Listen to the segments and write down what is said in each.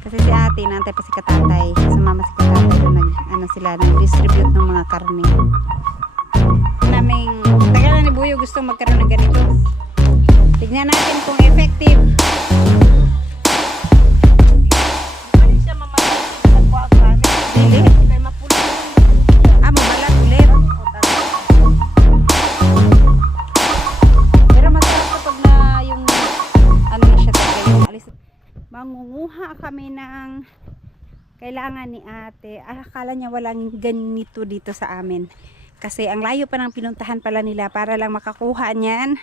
Kasi si ate, nantay pa si katatay. Sumama si katatay doon, nag-distribute ng mga karne. Naming, tagal na ni Buyo gusto magkaroon ng ganito. Tignan natin kung effective. Dili. Mabalat ulit. Pero masarap kapag na yung ano na siya talaga yung alis. Mangunguha kami ng kailangan ni ate. Akala niya walang ganito dito sa amin. Kasi ang layo pa ng pinuntahan pala nila para lang makakuha niyan.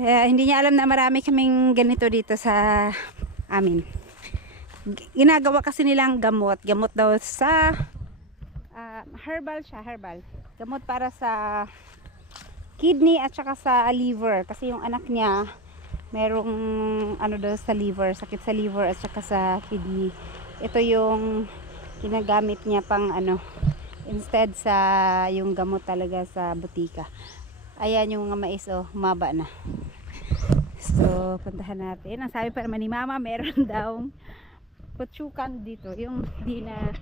Hindi niya alam na marami kaming ganito dito sa amin. Ginagawa kasi nilang gamot. Gamot daw sa herbal siya, herbal. Gamot para sa kidney at saka sa liver. Kasi yung anak niya merong ano daw sa liver, sakit sa liver at saka sa kidney. Ito yung ginagamit niya pang ano, instead sa yung gamot talaga sa butika. Ayan yung mais, oh, humaba na. So, puntahan natin. Ang sabi pa naman ni mama, meron daw putsukan dito. Yung di na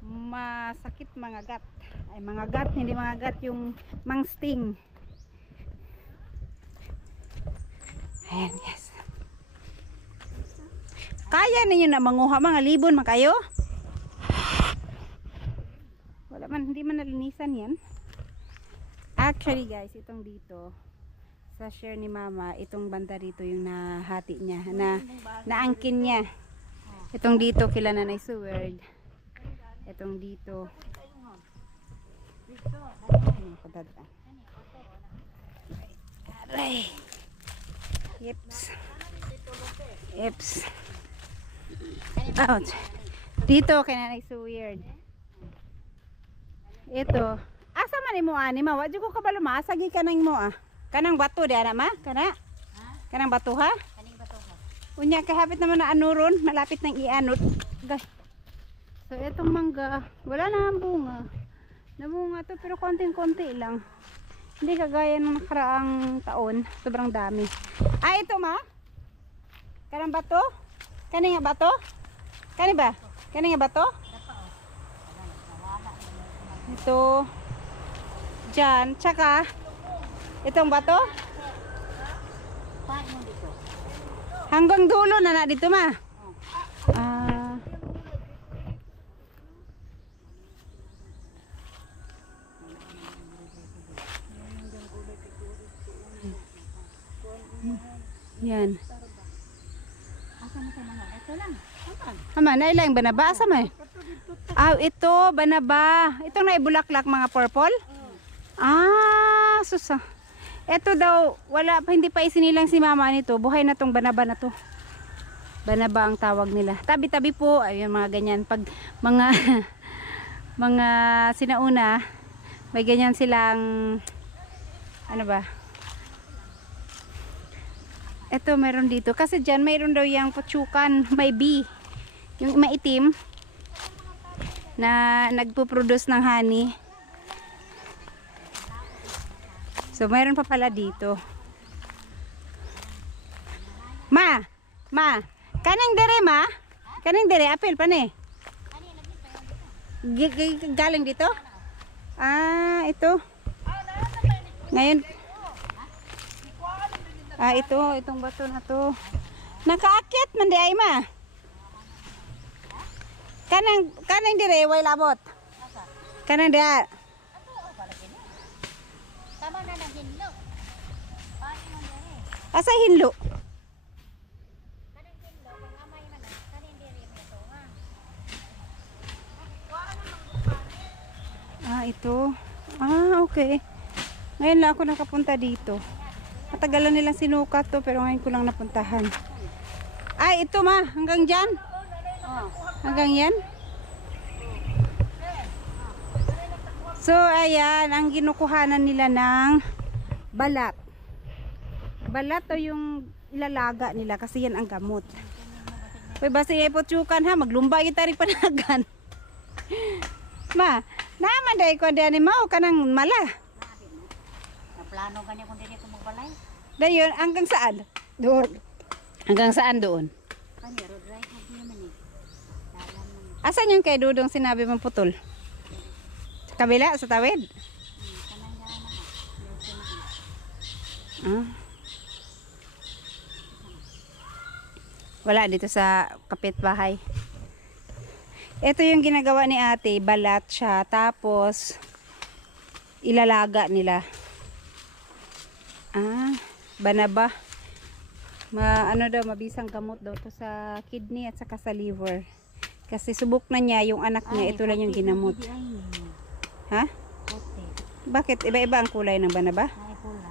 masakit mga gat. Ay, mga gat, hindi mga gat, yung mangsting. Ayan, yes. Kaya ninyo na manguha mga libon man kayo? Wala man, hindi man nalinisan yan. Actually guys, itong dito sa share ni mama, itong banda rito yung nahati niya, naangkin niya. Itong dito kila Nanay Seward. Itong dito. Aray. Yips. Yips. Ouch. Dito kay Nanay Seward. Ito. Asa man imo ani ma? Wa jud ko kabalo ma. Sagi kanang mo ah. Kanang bato di ana ma? Kana? Kanang bato ha? Kaning bato ha. Unya kahapit naman na ano ron, malapit nang ianot. So etong mangga, wala na ang bunga. Namunga to pero konting-konti lang. Hindi kagaya ng nakaraang taon, sobrang dami. Ah, ito ma? Kanang bato? Kani nga bato? Kani ba? Kani nga bato? Ito. Diyan, tsaka itong bato? Hanggang dulo na dito ma. Yan. Hama, nailang banaba asa may? Ito banaba. Itong naibulaklak mga purple? Susa. Ito daw, wala pa, hindi pa isinilang si mama nito. Buhay na tong banaba na to. Banaba ang tawag nila. Tabi-tabi po, ayun mga ganyan. Pag mga mga sinauna, may ganyan silang ano ba? Ito meron dito. Kasi dyan mayroon daw yung putsukan, may bee. Yung maitim na nagpo-produce ng honey. So, mayroon pa pala dito. Ma! Kanang dere ma? Kanang dere, apel pa ni? Galing dito? Ito. Ngayon. Itong bato na to. Nakaakit man di ay ma? Kanang dere, way labot. Kanang dere. Tama na ng hinlo. Asa hinlo? Kaning hinlo, kung amay man na, kaning diri mo ito nga. Ito. Okay. Ngayon lang ako nakapunta dito. Matagalan nilang sinukat to, pero ngayon ko lang napuntahan. Ito ma, hanggang dyan? Hanggang yan? So, ayan, ang ginukuhanan nila ng balat. Balat to yung ilalaga nila kasi yan ang gamot. Uy, basta ipotsukan ha, maglumba kita rin panagan. Ma, naman dahil ko diyan ni Mao kanang mala. Naplano gani kung dili ko magbalay. Dayon, hanggang saan? Doon. Hanggang saan doon? Kani road right. Sabi naman eh. Dalan naman. Asan yung kay Dudong sinabi mong putol? Sa kabila, sa tawid? Kanang daan na. Luto na. Ah. Wala dito sa kapitbahay. Ito yung ginagawa ni ate, balat siya, tapos ilalaga nila. Ah, banaba. Ano daw, mabisang gamot daw to sa kidney at saka sa liver. Kasi subok na niya yung anak niya, ito lang yung ginamot. Ha? Puti. Bakit? Iba-iba ang kulay ng banaba? Ay pula.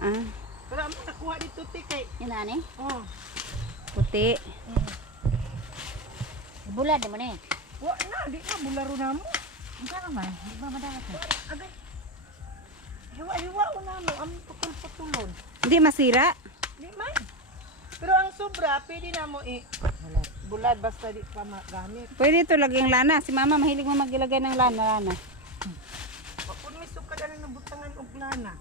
Ah, Wala mo nakuha dito tikay. Yun na ni? Oh. puti. Bulad naman eh. Wa na, di na bularo na mo. Ang sarang man. Di ba madagat eh? Agay. Hiwa-hiwa o na mo, ang putol-putulon. Hindi masira. Di man. Pero ang sobra, pwede na mo Bulad. bulad basta di ka magamit. Pwede ito laging lana. Si mama mahilig mo maglagay ng lana. Kung may suka na ng butangan og lana.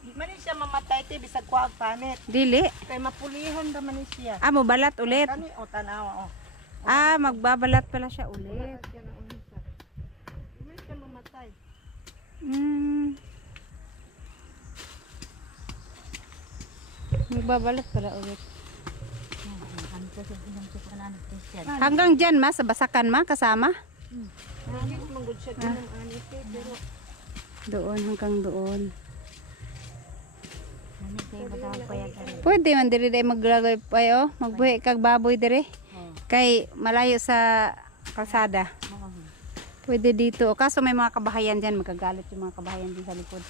Di man siya mamatay te bisag kuha og panit. Dili. Kay mapulihon ra man siya. Ah, mo balat ulit. Kani o tanawa o. Ah, magbabalat pala siya ulit. Siya na unsa. Di man siya mamatay. Magbabalat pala ulit. Ang kusog ilang kusog na ng Christian. Hanggang dyan ma, sa basakan ma, kasama? Hindi manggod siya din ang anit pero Doon, hanggang doon. Nani kayo magkakapayag ka rin. Pwede man diri day maglagay pa oh, magbuhi kag baboy diri. Oh. Kay malayo sa kalsada. Oo. Pwede dito. Kaso may mga kabahayan dyan, magagalit yung mga kabahayan din sa likod.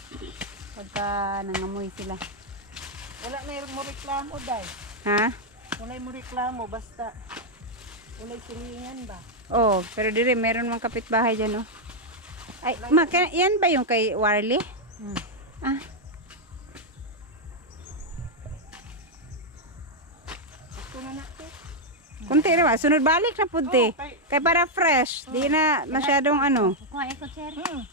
Pagka nangamoy sila. wala na mo reklamo dai. Ha? Wala mo reklamo basta wala silingan ba. Oh, pero dire meron mga kapitbahay dyan oh. Ay, ma, yan ba yung kay Warley? Ah, Ito na natin. kunti naman. Sunod balik na punti. Oh, kay- Kay para fresh. Di na masyadong ano. Kuha ikot sir.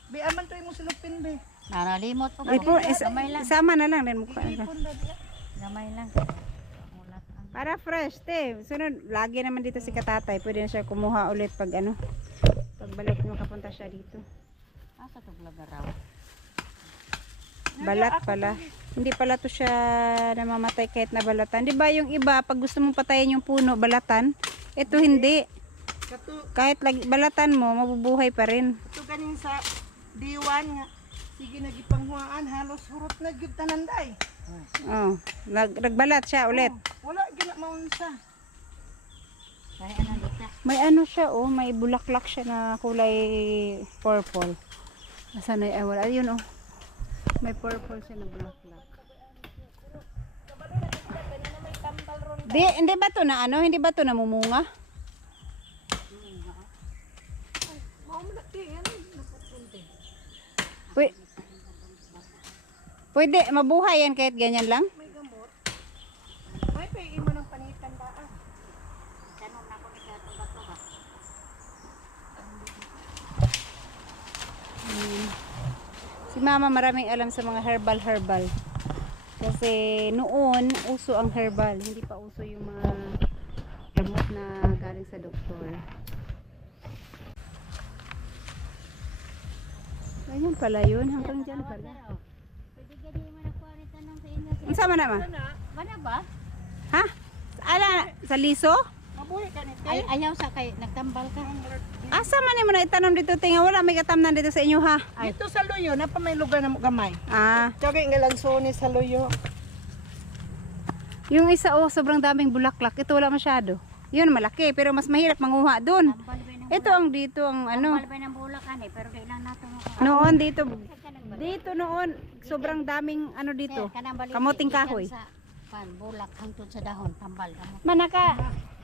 Bi aman to imong silupin be. Naralimot po. Gamay lang. Isama na lang din mukha na. Ipon ba diya? Gamay lang. Mulat ang. Para fresh, te. Sunod, lagi naman dito si katatay. Pwede na siya kumuha ulit pag ano. Pagbalik mo kapunta siya dito. Asa to vlogger raw? Balat pala. Hindi pala to siya namamatay kahit nabalatan. Di ba yung iba, pag gusto mong patayin yung puno, balatan? Ito hindi. Kato Kahit balatan mo, mabubuhay pa rin. ganing sa diwan nga. Sige nagipanghuaan halos hurot na gyud tanan day. Oh, nagbalat siya ulit. Wala gyud na maunsa. Kaya ano dito? May ano siya, oh, may bulaklak siya na kulay purple. Asan na, wala, ayun, oh. May purple siya na bulaklak. Hindi ba to na ano? Hindi ba to namumunga? Mao man ti yan napupunti. Pwede, mabuhay yan kahit ganyan lang? May gamot. May pay imo ng panitan daan. Tanong na ko ni katong bato ba? Si mama maraming alam sa mga herbal. Kasi noon, uso ang herbal. Hindi pa uso yung mga gamot na galing sa doktor. Ayun pala yun, hanggang dyan pala. Pwede gani man ako ni tanong sa inyo. Ang sama na ma? Mana ba? Ha? Ala, sa liso? Mabuhi ka ni Ay ayaw sa kay nagtambal ka. Asa man mo na itanom dito tinga? Wala may katamnan dito sa inyo ha? Dito sa Loyo na pa may lugar na mo gamay. Ah, Kagay nga lansoni sa Loyo. yung isa oh, sobrang daming bulaklak. Ito wala masyado. Yun malaki, pero mas mahirap manguha dun. Tambal ba ng Ito ang dito ang ano. tambal ba ng bulak ani pero di lang nato mo. Noon dito noon, sobrang daming ano dito. Kamuting kahoy. Sa pan bulak hangtod sa dahon tambal kamo. Manaka,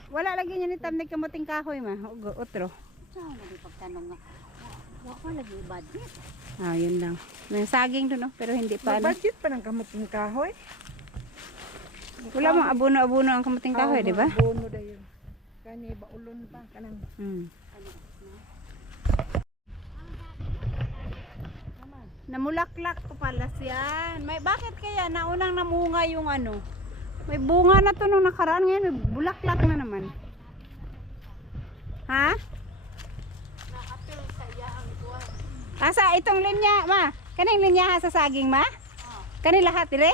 wala lagi niya ni tamnig kamuting kahoy ma. Utro. Sa mo di pagtanong nga. Wa ko lagi budget. Ah, yun lang. May saging doon no, pero hindi pa ano. Budget pa ng kamuting kahoy. Wala mong abuno-abuno ang kamuting kahoy, di ba? Bono dayon. Kani baulon pa kanang Hmm. Namulaklak ko pala siya. May bakit kaya naunang namunga yung ano? May bunga na to nung nakaraan, ngayon may bulaklak na naman. Ha? Asa itong linya, ma? Kaning linya ha sa saging, ma? Kani lahat dire?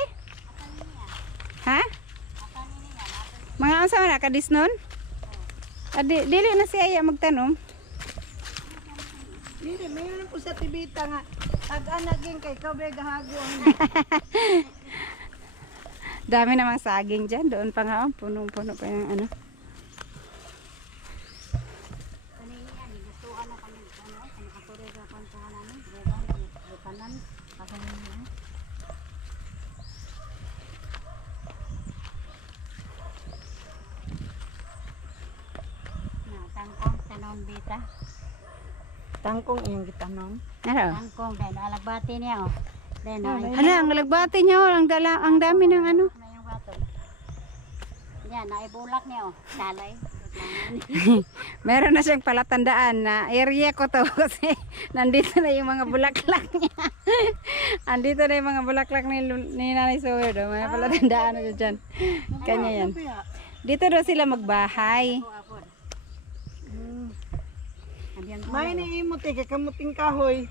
Ha? Mga unsa man kadis nun? Dili na siya magtanom. Dili, mayroon po sa tibita nga. Ag-anagin kay kabe gahagwang. Dami namang saging dyan. Doon pa nga, punong-puno pa yung ano. Tangkong tanom bita. Tangkong iyong gitanom. Ano? Tangkong dahil alagbati niya oh. Dahil Hala, ang lagbati niya, ang dami ng ano. na yung bato. Yan, naibulak niya oh. Salay. Meron na siyang palatandaan na area ko to kasi nandito na yung mga bulaklak niya. Andito na yung mga bulaklak ni Nanay Sawyer do. May palatandaan na siya dyan. Kanya yan. Dito daw sila magbahay. May niimot kay kamuting kahoy.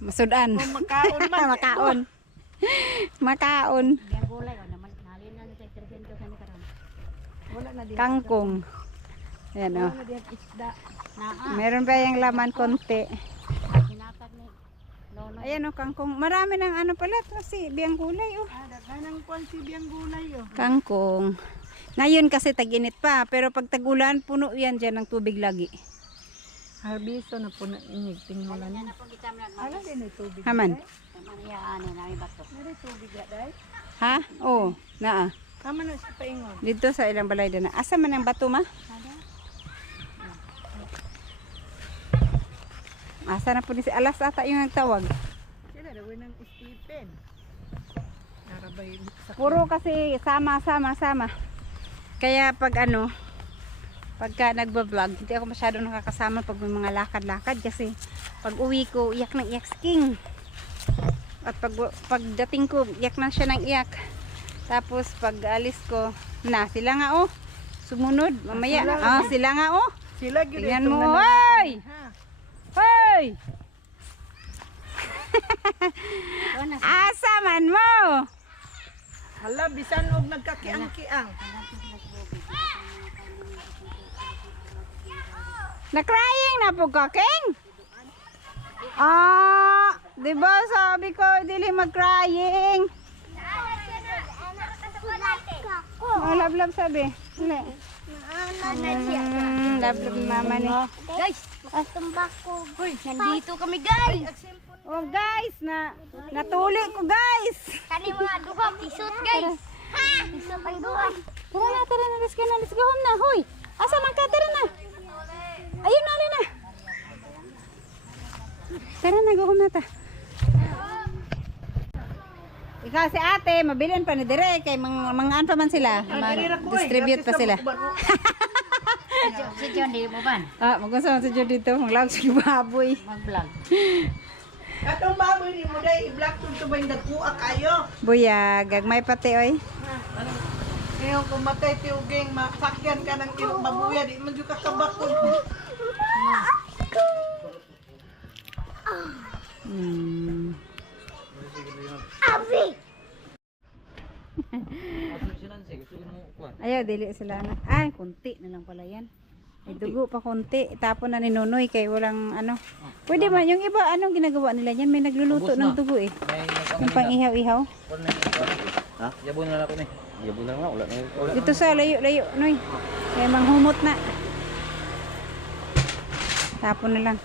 Masudan. Makaon man. Makaon. Makaon. Yang gulay oh. Naman halin na sa 300 sa ni karon. Wala na diyan. Kangkong. Ayan o. Wala na diyan isda. Naa. Meron pa yung laman konti. Hinatag ni Lolo. Ayan o, kangkong. Marami ng ano pala. Kasi biyang gulay o. Daghanang kwan si biyang gulay oh. Kangkong. Ngayon kasi tag-init pa. Pero pag tagulan, puno yan dyan ng tubig lagi. Harbiso na po na inigting mo lang. Yan na pong gitamlag. Ano din ay tubig? Haman. Maniya ani na may bato. May tubig ya dai. Ha? Oo. Naa. Tama na sa paingon. Dito sa ilang balay na. Asa man ang bato ma? Asa na po ni si Alas ata yung nagtawag. Sila daw ng Stephen. Narabay sa Puro kasi sama. Kaya pag ano, pagka nagbablog, hindi ako masyadong nakakasama pag may mga lakad-lakad kasi pag uwi ko, iyak ng iyak si King. At pagdating ko, iyak na siya ng iyak. Tapos pag alis ko, sila nga oh. Sumunod, mamaya. Sila nga oh. Sila gyud Tingnan itong mo, nanay. hoy! Ha. Hoy! Asa man mo? Hala bisan og nagkakiang-kiang. Na-crying na po ka, King? Di ba sabi ko, dili mag-crying. Love sabi. Dili. Love mama ni. Guys, tumbak ko. Nandito kami guys. Oh guys, natuli ko guys. Kani mga duha tisot guys. Ha! Tisot ang duha. Tara na, let's go home na. Hoy, asa man ka, tara na. Ayun na, alin na. Tara na, go home na ta. Ikaw si ate, mabilin pa ni Dire, kay mangaan pa man sila. Mag-distribute pa sila. Si John di mo ban. Mag-usama sa Diyo dito, mag-vlog sa baboy. Mag-vlog. Katong baboy ni mo dai i-black to ba yung dagkuha kayo. Buya, gagmay pati oy. Ngayon kung matay tiugeng masakyan ka ng ilong babuya di man jud ka kabakod. Ayaw, dili sila na. Ay, kunti na lang pala yan. Ay, dugo pa kunti. Tapon na ni Nonoy kay walang ano. Pwede man, yung iba, anong ginagawa nila yan? May nagluluto ng dugo eh. Yung pang ihaw-ihaw. Ha? Yabon na ako ni. Yabon na nga, wala na. Wala. Dito sa layo-layo, Noy. Kaya manghumot na. Tapon na lang.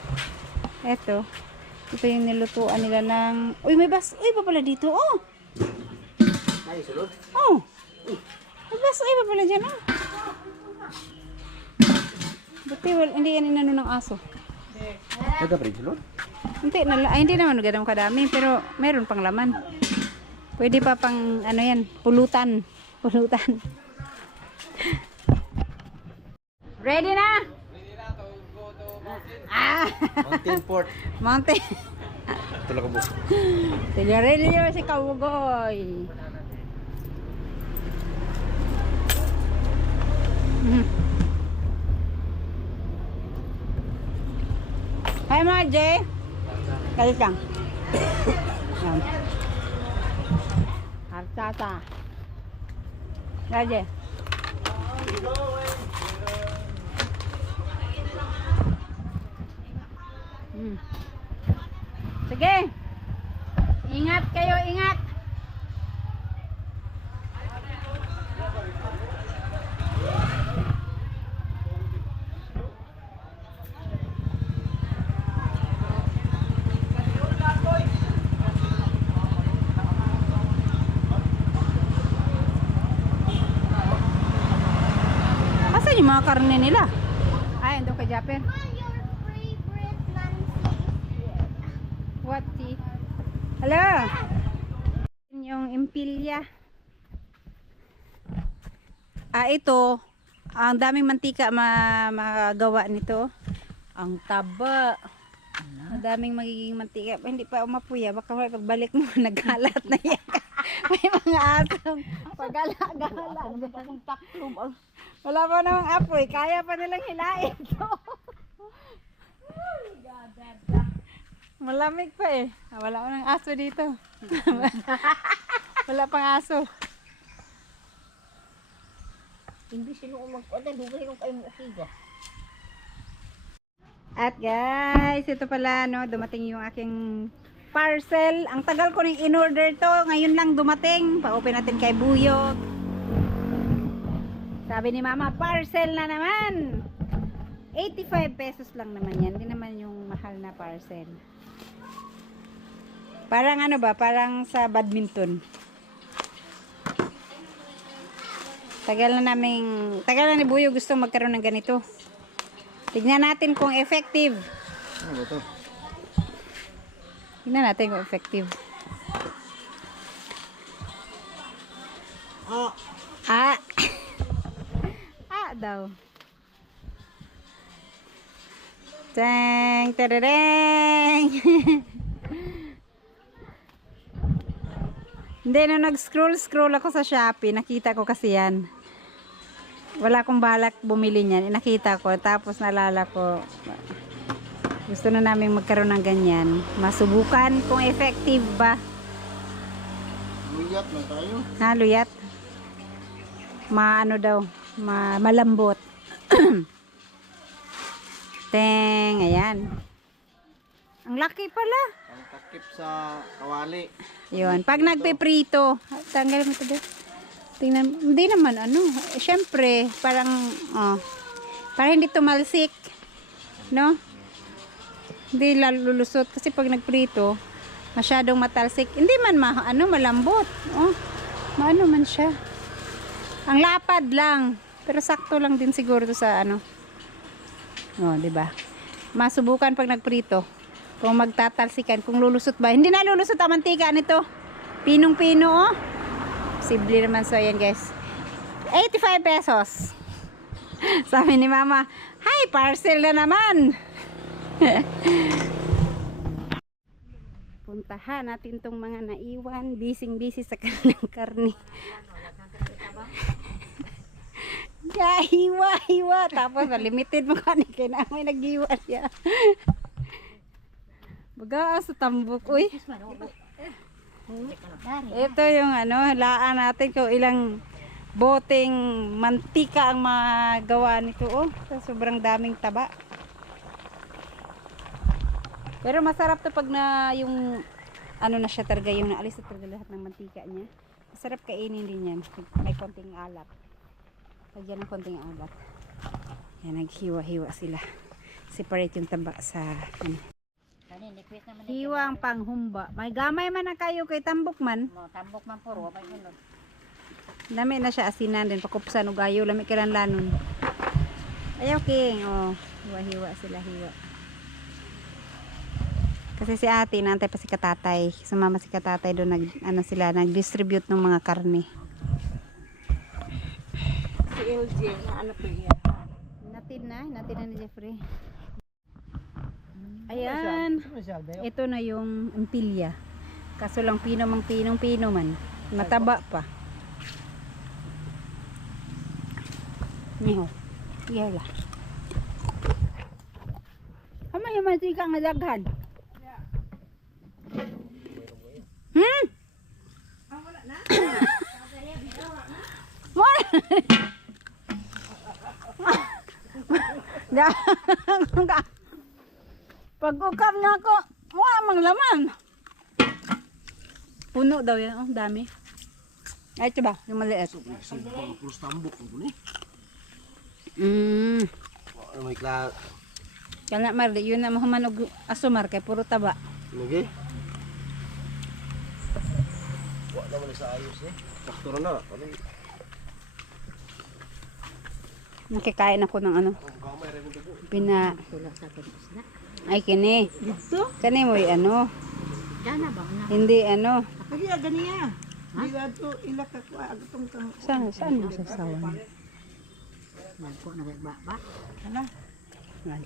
Eto. Ito yung nilutuan nila ng... Uy, may bas. Uy, pa pala dito. Oh! Ay, sulod. Oh! May bas. Uy, pa pala dyan. Oh! Buti, hindi yan inano ng aso. Taga pa rin sulod? Hindi naman ganun kadami. Pero meron pang laman. Pwede pa pang ano yan. Pulutan. Ready na? Mountain Port. Mountain. Ito lang ko po. Ready na si Kawugoy. Kaya mo, Jay? Kalit lang. Yan. Hartata. Kaya, Jay? Sige. Ingat kayo, ingat. Asan yung mga karne nila? Ay, ando kay Japper. Your favorite Nancy. What tea? Hello? Yung impilya. Ito. Ang daming mantika magawa nito. Ang taba. Ang daming magiging mantika. Hindi pa umapuya. Baka pagbalik mo, naghalat na yan. May mga asong pagala-gala. Wala pa namang apoy. Kaya pa nilang hilain ito. Malamig pa eh. Wala pa ng aso dito. Wala pang aso. Hindi sino umagkuan, dugay kung kayo mo At guys, ito pala no, dumating yung aking parcel. Ang tagal ko nang in-order to. Ngayon lang dumating. Pa-open natin kay Buyog. Sabi ni Mama, parcel na naman. 85 pesos lang naman yan. Hindi naman yung mahal na parcel. Parang ano ba? Parang sa badminton. Tagal na ni Buyo gusto magkaroon ng ganito. Tignan natin kung effective. Ano ba to? Tignan natin kung effective. Ah. Daw. Teng, terereng. Hindi, nung nag-scroll ako sa Shopee, nakita ko kasi yan. Wala akong balak bumili niyan. Nakita ko, tapos nalala ko. Gusto na namin magkaroon ng ganyan. Masubukan kung effective ba. Luyat na tayo. Luyat. Maano daw, malambot. Teng, ayan. Ang laki pala. Ang takip sa kawali. Yun, pag nagpiprito, tanggal mo ito doon. Tingnan, hindi naman ano, syempre, parang, parang hindi tumalsik, no? Hindi lulusot, kasi pag nagprito, masyadong matalsik. Hindi man malambot, maano man siya. Ang lapad lang, pero sakto lang din siguro to sa ano. Di ba? Masubukan pag nagprito. Kung magtatalsikan, kung lulusot ba. Hindi na lulusot ang mantika nito. Pinong-pino, Posible naman. So, ayan guys. 85 pesos. Sabi ni Mama, "Hi, parcel na naman." Puntahan natin tong mga naiwan. Busy sa kanilang karne. Hiwa. Tapos, limited mo ka ni kaya na may nag-iwa siya. Baga sa tambok, uy. Ito yung laan natin kung ilang boteng mantika ang magawa nito, sobrang daming taba. Pero masarap to pag na yung na siya talaga, yung naalis na talaga lahat ng mantika niya. Masarap kainin din yan. May konting alat. Lagyan ng konting alat. Yan, naghiwa-hiwa sila. Separate yung taba sa hiwang panghumba. May gamay man na kayo kay tambok man. Tambok man puro, may sunod. Lami na siya asinan din, pakupsan o gayo, lami kilanlanon. Ayaw king, hiwa-hiwa sila, hiwa. Kasi si ate, naantay pa si katatay. Sumama si katatay doon, nag-distribute ng mga karne. Si LJ, na po yan. Natin na ni Jeffrey. Ayan. Ito na yung impilya. Kaso lang pino man. Mataba pa. Niho. Yala. Ama yung mantika nga daghan? Hmm? Wala na. Pag ukam na ako, wala mang laman. Puno daw yan, oh, dami. Ay, ito ba? Yung maliit. Puro tambok ko ni. Ano may kla... Kaya Marli, yun na mahumanog asumar kay puro taba. Lagi? Wala naman sa ayos eh. Sakto na. Ano eh. Nakikain ako ng ano. Pina... Ay, kini. Dito? Kani mo yung ano. Hindi ano. Lagi ganiya. Dila to ilaka ko agatong kang. Saan mo sasawan? Hala. Ay.